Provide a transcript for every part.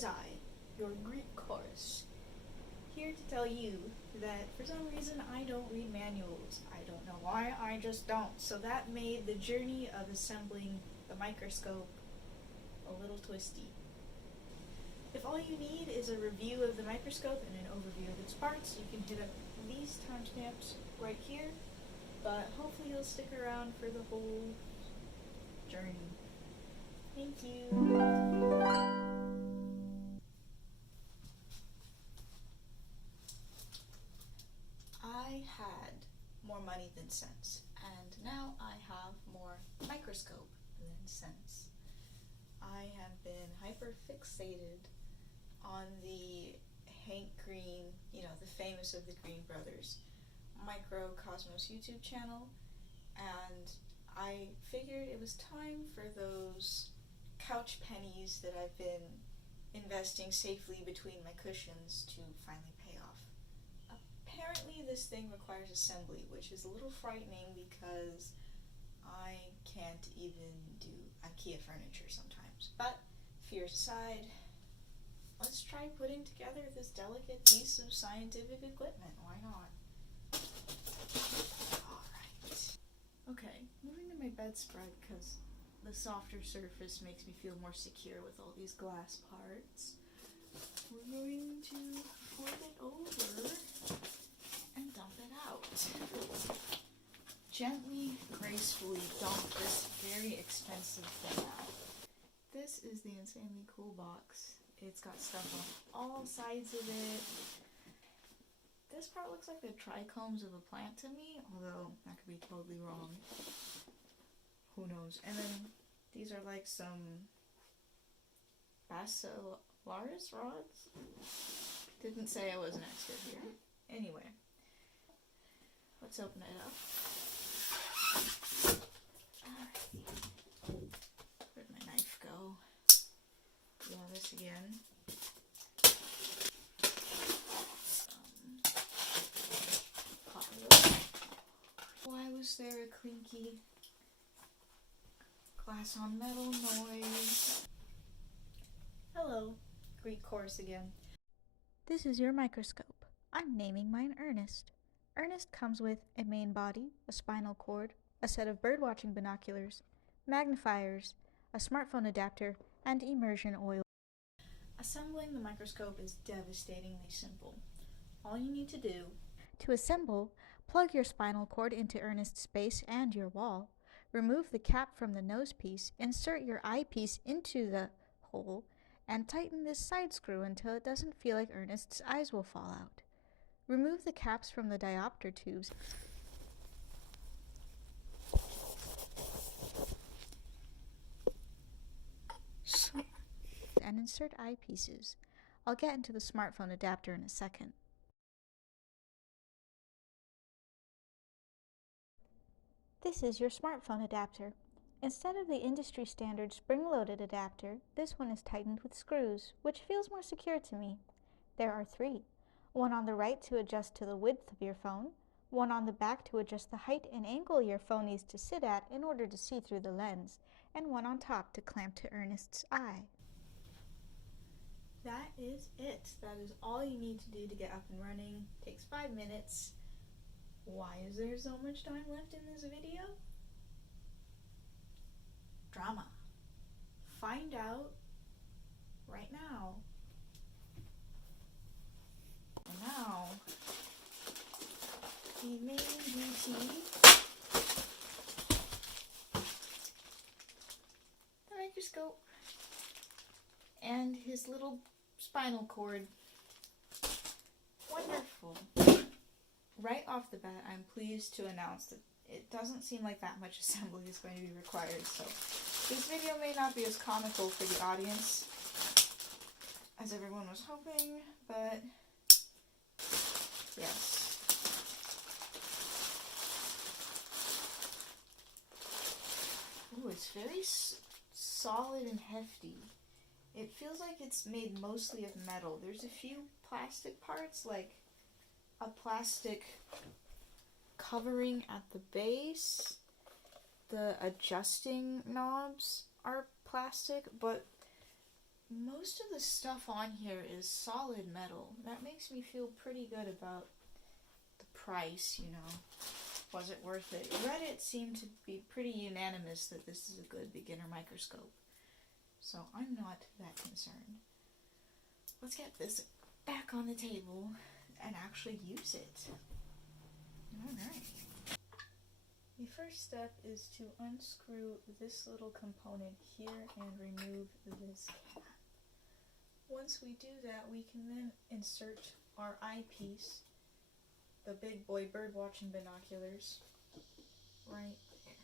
is I, your Greek chorus, here to tell you that for some reason I don't read manuals. I don't know why, I just don't. So that made the journey of assembling the microscope a little twisty. If all you need is a review of the microscope and an overview of its parts, you can hit up these timestamps right here, but hopefully you'll stick around for the whole journey. Thank you. I had more money than sense, and now I have more microscope than sense. I have been hyper fixated on the Hank Green, the famous of the Green brothers, Microcosmos YouTube channel, and I figured it was time for those couch pennies that I've been investing safely between my cushions to finally pay off. Apparently this thing requires assembly, which is a little frightening because I can't even do IKEA furniture sometimes. But fears aside, let's try putting together this delicate piece of scientific equipment. Why not? Alright. Okay, moving to my bedspread because the softer surface makes me feel more secure with all these glass parts. We're going to flip it over and dump it out. Gently, gracefully dump this very expensive thing out. This is the insanely cool box. It's got stuff on all sides of it. This part looks like the trichomes of a plant to me, although that could be totally wrong. Who knows? And then these are like some bacillus rods? Didn't say I was an expert here. Anyway, let's open it up. Alright. Where'd my knife go? Yeah, this again. Why was there a clinky glass on metal noise? Hello, Greek chorus again. This is your microscope. I'm naming mine Ernest. Ernest comes with a main body, a spinal cord, a set of birdwatching binoculars, magnifiers, a smartphone adapter, and immersion oil. Assembling the microscope is devastatingly simple. All you need to do to assemble, plug your spinal cord into Ernest's base and your wall, remove the cap from the nose piece, insert your eyepiece into the hole, and tighten this side screw until it doesn't feel like Ernest's eyes will fall out. Remove the caps from the diopter tubes and insert eyepieces. I'll get into the smartphone adapter in a second. This is your smartphone adapter. Instead of the industry standard spring-loaded adapter, this one is tightened with screws, which feels more secure to me. There are 3. One on the right to adjust to the width of your phone, one on the back to adjust the height and angle your phone needs to sit at in order to see through the lens, and one on top to clamp to Ernest's eye. That is it. That is all you need to do to get up and running. Takes 5 minutes. Why is there so much time left in this video? Drama. Find out right now. And now, the main duty, the microscope, and his little spinal cord. Wonderful. Right off the bat, I'm pleased to announce that it doesn't seem like that much assembly is going to be required, so this video may not be as comical for the audience as everyone was hoping, but yes. Ooh, it's very solid and hefty. It feels like it's made mostly of metal. There's a few plastic parts, like a plastic covering at the base. The adjusting knobs are plastic, but most of the stuff on here is solid metal. That makes me feel pretty good about the price, you know. Was it worth it? Reddit seemed to be pretty unanimous that this is a good beginner microscope. So I'm not that concerned. Let's get this back on the table and actually use it. Alright. The first step is to unscrew this little component here and remove this cap. Once we do that, we can then insert our eyepiece, the big boy bird watching binoculars, right there.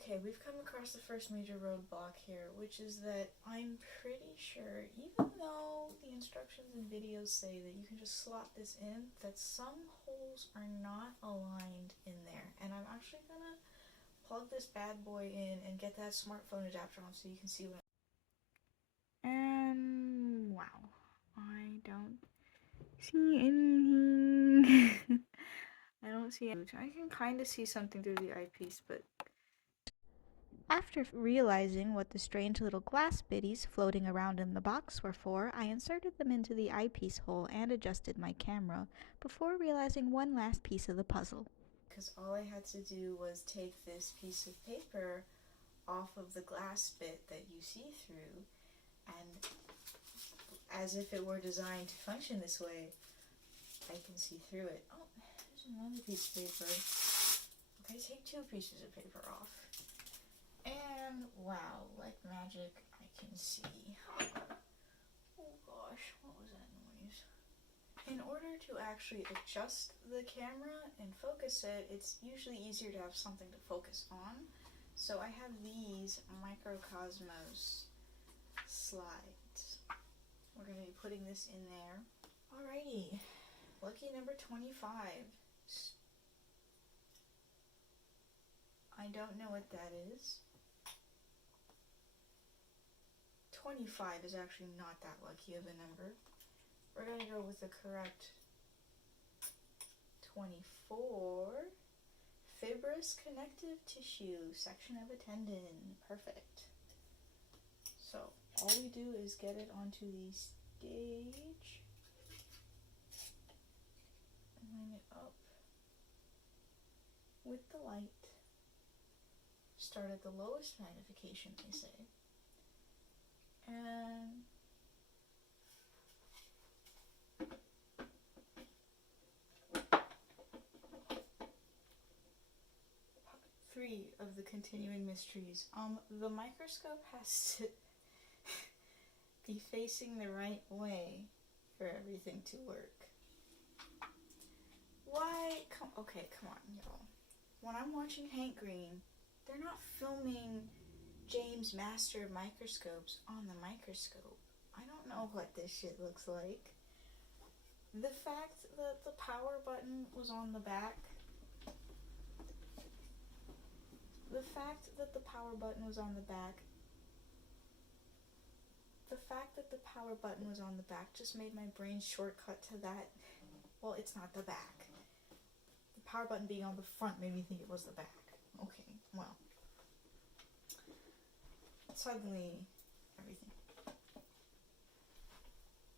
Okay, we've come across the first major roadblock here, which is that I'm pretty sure, even though the instructions and videos say that you can just slot this in, that some holes are not aligned in there. And I'm actually gonna plug this bad boy in and get that smartphone adapter on so you can see what and wow, I don't see anything. I don't see anything. I can kind of see something through the eyepiece, but After realizing what the strange little glass biddies floating around in the box were for, I inserted them into the eyepiece hole and adjusted my camera before realizing one last piece of the puzzle. because all I had to do was take this piece of paper off of the glass bit that you see through, and as if it were designed to function this way, I can see through it. Oh, there's another piece of paper. Okay, take two pieces of paper off. And wow, like magic, I can see. Oh gosh, what was that noise? In order to actually adjust the camera and focus it, it's usually easier to have something to focus on. So I have these Microcosmos slides. We're going to be putting this in there. Alrighty, lucky number 25. I don't know what that is. 25 is actually not that lucky of a number. We're going to go with the correct 24. Fibrous connective tissue, section of a tendon. Perfect. So all we do is get it onto the stage and line it up with the light. Start at the lowest magnification, they say. And three of the continuing mysteries. The microscope has to be facing the right way for everything to work. Why? Okay, come on, y'all. When I'm watching Hank Green, they're not filming James Master of Microscopes on the microscope. I don't know what this shit looks like. The fact that the power button was on the back. The fact that the power button was on the back. The fact that the power button was on the back just made my brain shortcut to that. Well, it's not the back. The power button being on the front made me think it was the back. Okay, well. Suddenly, everything.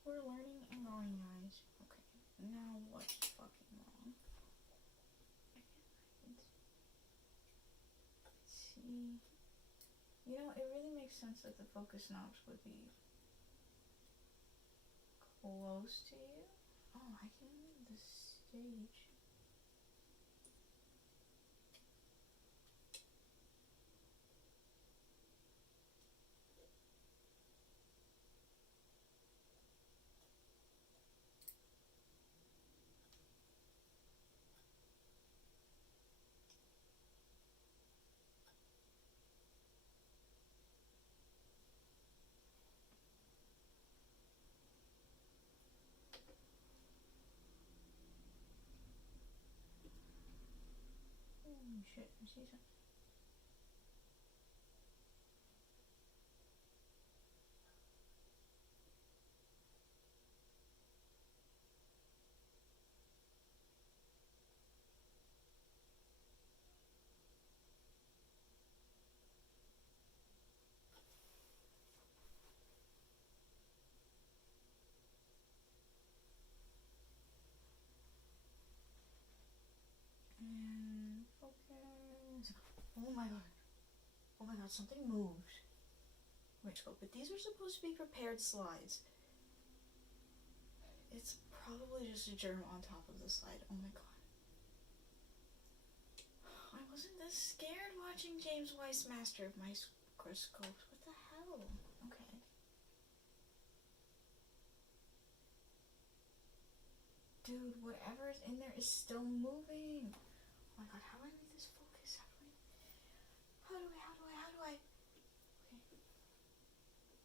We're learning and growing, guys. Okay, now what's fucking wrong? Let's see. You know, it really makes sense that the focus knobs would be close to you. Oh, I can move the stage. Holy shit, I see something. Oh my god. Oh my god, something moved. Microscope, but these are supposed to be prepared slides. It's probably just a germ on top of the slide. Oh my god. I wasn't this scared watching James Weiss, master of microscopes. What the hell? Okay. Dude, whatever is in there is still moving. Oh my god, how do I make this focus? How do I? Okay.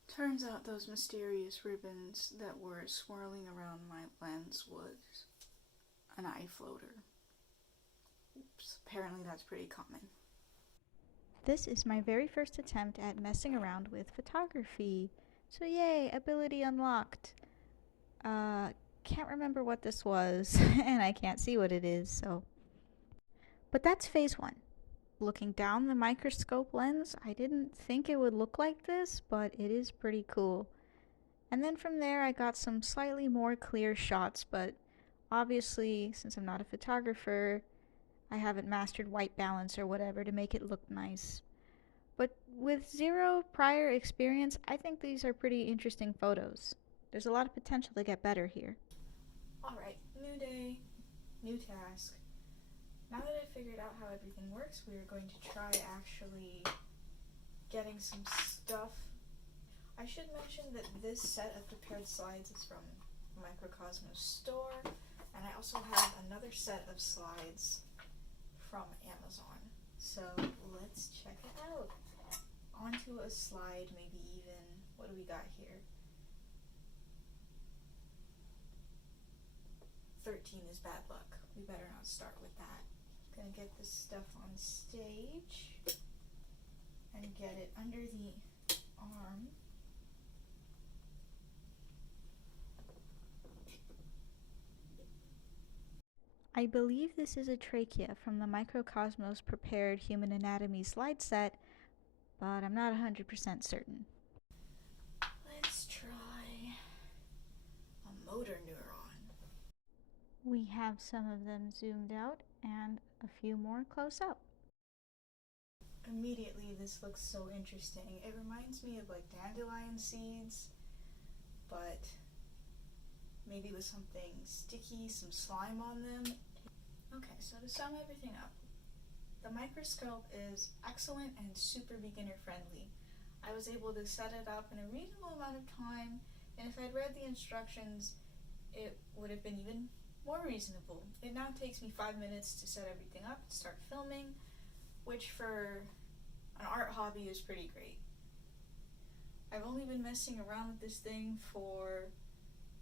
Turns out those mysterious ribbons that were swirling around my lens was an eye floater. Oops, apparently that's pretty common. This is my very first attempt at messing around with photography. So yay, ability unlocked. Can't remember what this was, and I can't see what it is, so. But that's phase 1. Looking down the microscope lens, I didn't think it would look like this, but it is pretty cool. And then from there I got some slightly more clear shots, but obviously, since I'm not a photographer, I haven't mastered white balance or whatever to make it look nice. But with zero prior experience, I think these are pretty interesting photos. There's a lot of potential to get better here. Alright, new day, new task. Now that I figured out how everything works, we are going to try actually getting some stuff. I should mention that this set of prepared slides is from Microcosmos store, and I also have another set of slides from Amazon. So let's check it out. Onto a slide, maybe even, what do we got here? 13 is bad luck. We better not start with that. Gonna get this stuff on stage and get it under the arm. I believe this is a trachea from the Microcosmos prepared human anatomy slide set, but I'm not 100% certain. Let's try a motor neuron. We have some of them zoomed out and a few more close up. Immediately this looks so interesting. It reminds me of like dandelion seeds, but maybe with something sticky, some slime on them. Okay, so to sum everything up, the microscope is excellent and super beginner friendly. I was able to set it up in a reasonable amount of time, and if I'd read the instructions, it would have been even more reasonable. It now takes me 5 minutes to set everything up and start filming, which for an art hobby is pretty great. I've only been messing around with this thing for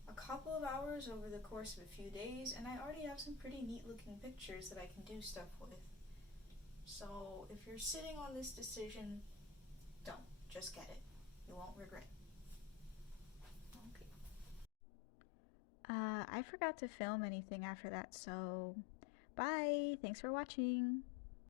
a couple of hours over the course of a few days, and I already have some pretty neat looking pictures that I can do stuff with. So if you're sitting on this decision, don't. Just get it. You won't regret. Okay. I forgot to film anything after that, so bye. Thanks for watching.